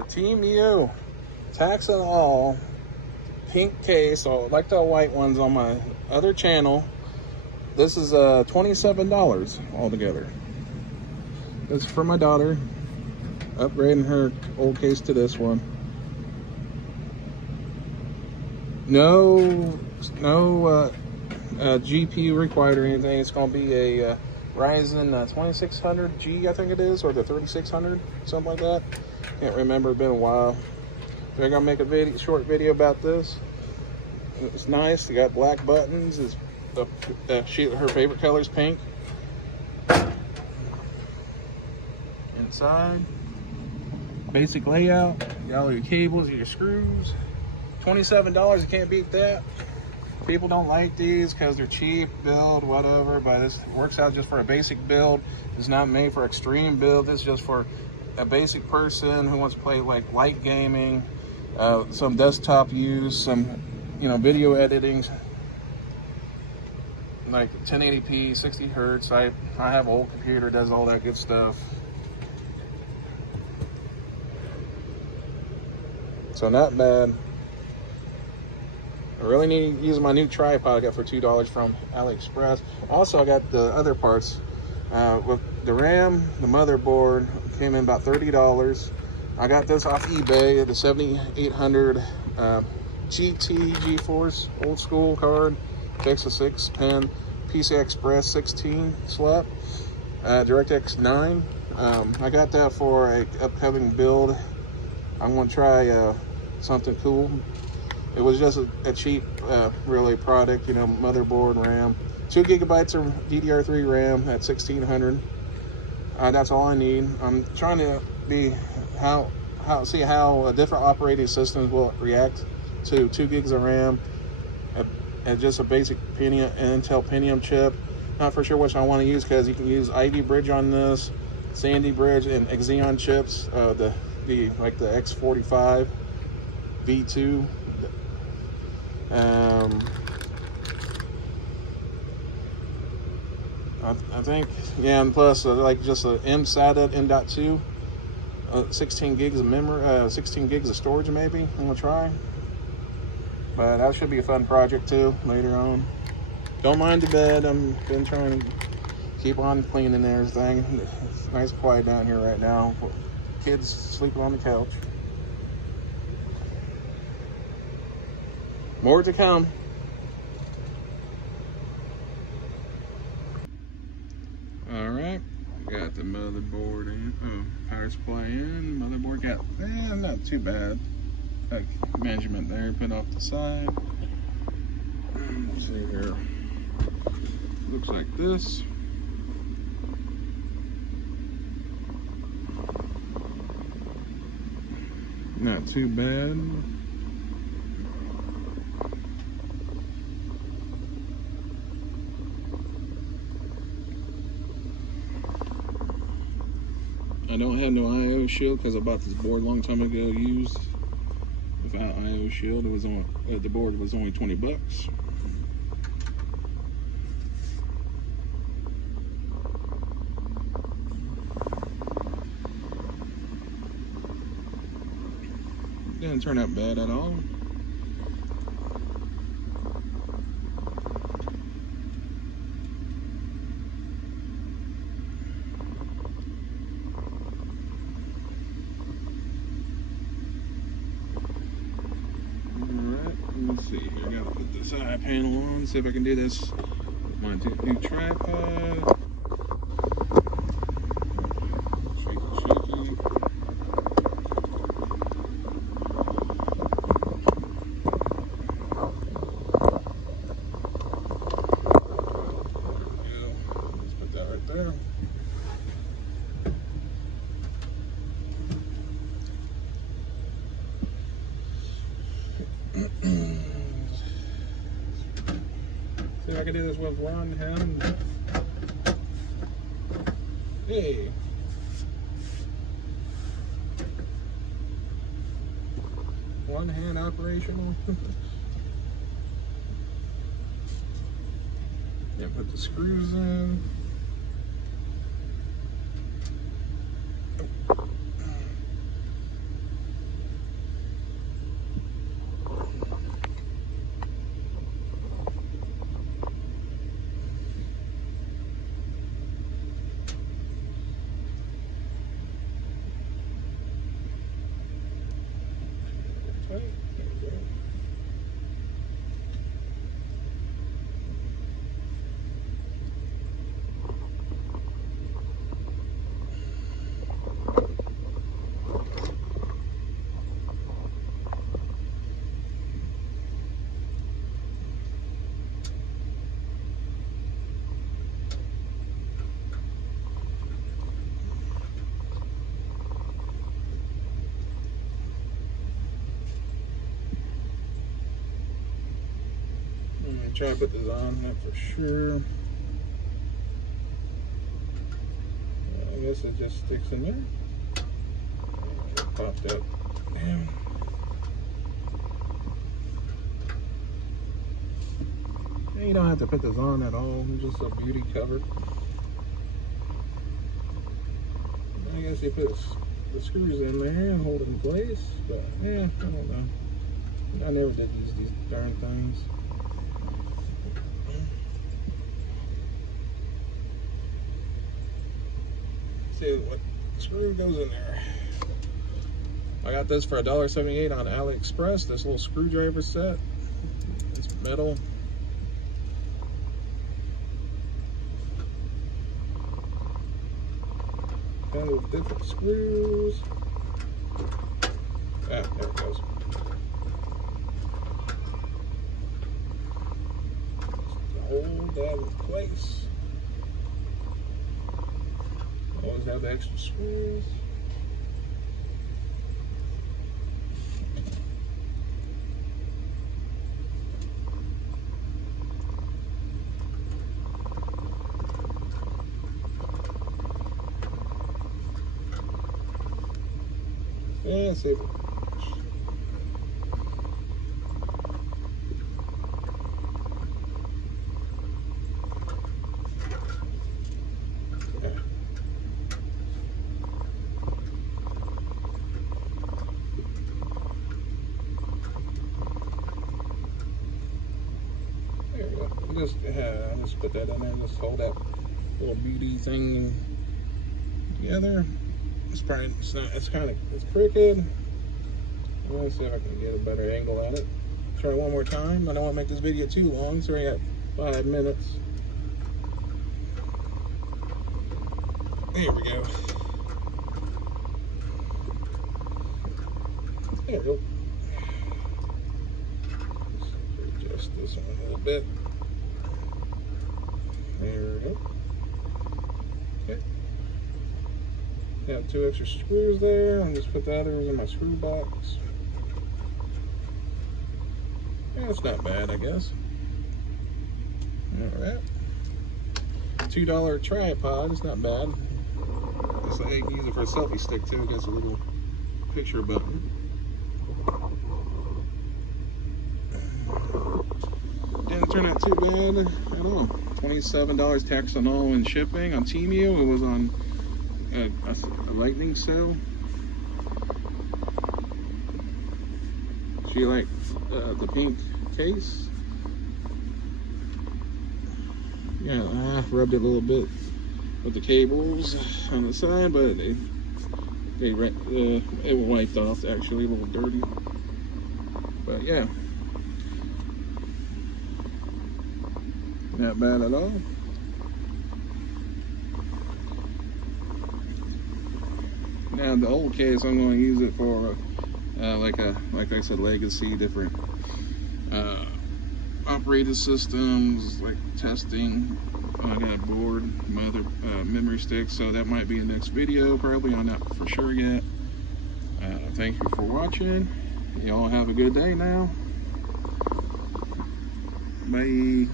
The Temu, tax and all, pink case, so like the white ones on my other channel. This is $27 altogether. This is for my daughter, upgrading her old case to this one. No GPU required or anything. It's going to be a Ryzen 2600G, I think it is, or the 3600, something like that. Can't remember, it's been a while. So I'm going to make a short video about this. It's nice. They got black buttons. It's her favorite color is pink. Inside, basic layout. You got all your cables, your screws. $27, you can't beat that. People don't like these because they're cheap build, whatever, but this works out just for a basic build. It's not made for extreme build. It's just for a basic person who wants to play like light gaming, some desktop use, some video editing, like 1080p, 60 hertz. I have an old computer, does all that good stuff. So not bad. I really need to use my new tripod I got for $2 from AliExpress. Also, I got the other parts. With the RAM, the motherboard came in about $30. I got this off eBay, the 7800 GT GeForce old school card. Takes a 6-pin PCI Express 16 slot, DirectX 9. I got that for a upcoming build. I'm gonna try something cool. It was just a cheap, really product, motherboard, RAM. 2 gigabytes of DDR3 RAM at 1600. That's all I need. I'm trying to see how different operating systems will react to 2 gigs of RAM and just a basic Intel Pentium chip. Not for sure which I want to use because you can use Ivy Bridge on this, Sandy Bridge, and Xeon chips. Like the X45 V2. I think, yeah, and plus like just a M-SATA M.2, 16 gigs of memory, 16 gigs of storage maybe. I'm gonna try, but that should be a fun project too later on. Don't mind the bed. I've been trying to keep on cleaning and everything. It's nice and quiet down here right now. Kids sleeping on the couch. More to come. All right, got the motherboard in. Power supply in. Motherboard got, not too bad. Got management there, put off the side. Let's see here. Looks like this. Not too bad. I don't have no IO shield because I bought this board a long time ago used without IO shield. It was on the board was only 20 bucks. Didn't turn out bad at all. Let's see here, I gotta put this eye panel on, see if I can do this with my new tripod. Shaky. There we go. Let's put that right there. See if I can do this with one hand. Hey. One hand operational. Yeah, put the screws in. try to put this on, that for sure. I guess it just sticks in there. It popped up. Damn. You don't have to put this on at all. It's just a beauty cover. I guess you put the screws in there and hold it in place, but yeah, I don't know. I never did use these darn things. See what screw goes in there. I got this for $1.78 on AliExpress. This little screwdriver set. It's metal. Kind of different screws. Ah, there it goes. Hold that in place. Always have the extra screws. Yeah, see. Just put that in there. Just hold that little beauty thing together. It's probably it's crooked. Let's see if I can get a better angle at it. Try one more time. I don't want to make this video too long, so we got 5 minutes. There we go. There we go. Let's adjust this one a little bit. There we go. Okay. Have 2 extra screws there. I'll just put the others in my screw box. Yeah, it's not bad, I guess. Alright. $2 tripod, it's not bad. It's like you can use it for a selfie stick too. It got a little picture button. Didn't turn out too bad at all. $27 tax on all and shipping on Temu. It was on a lightning sale. She liked the pink case. Yeah, I rubbed it a little bit with the cables on the side, but it wiped off, actually, a little dirty. But yeah, not bad at all. Now the old case, I'm going to use it for like I said, legacy, different operating systems, like testing. I got a board, my other memory stick, so that might be the next video, probably on that for sure yet. Thank you for watching. Y'all have a good day now. Bye.